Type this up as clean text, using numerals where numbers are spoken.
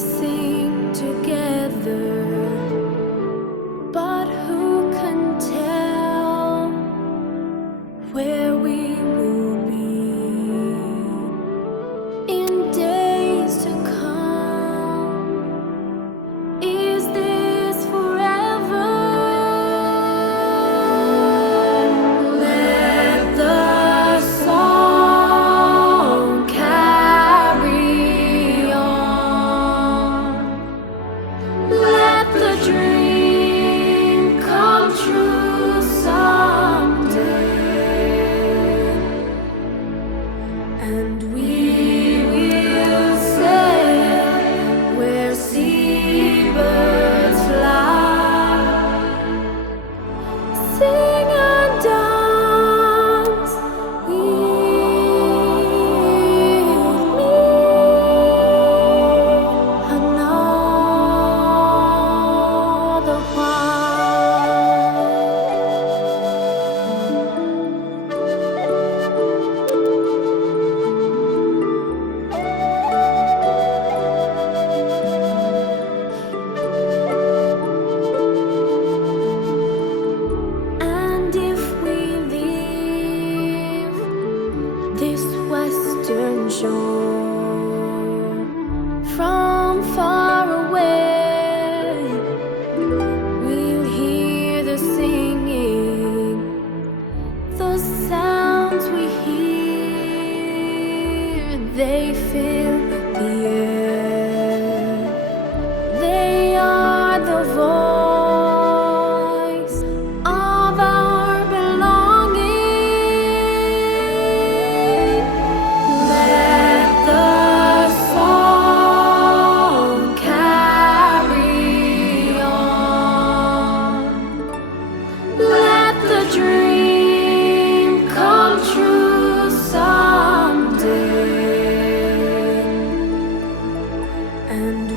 sing together, but who can tell where we will be in days to come? Is this forever? Let the song carry on. Let the dream come true someday, and we will sail where seabirds fly. Sing and dance with me another while. And if we leave this western shore from far away, we'll hear the singing, the sounds we hear, they fill the air. They are the voice of our belonging. Let the song carry on. Let the dream come true someday, and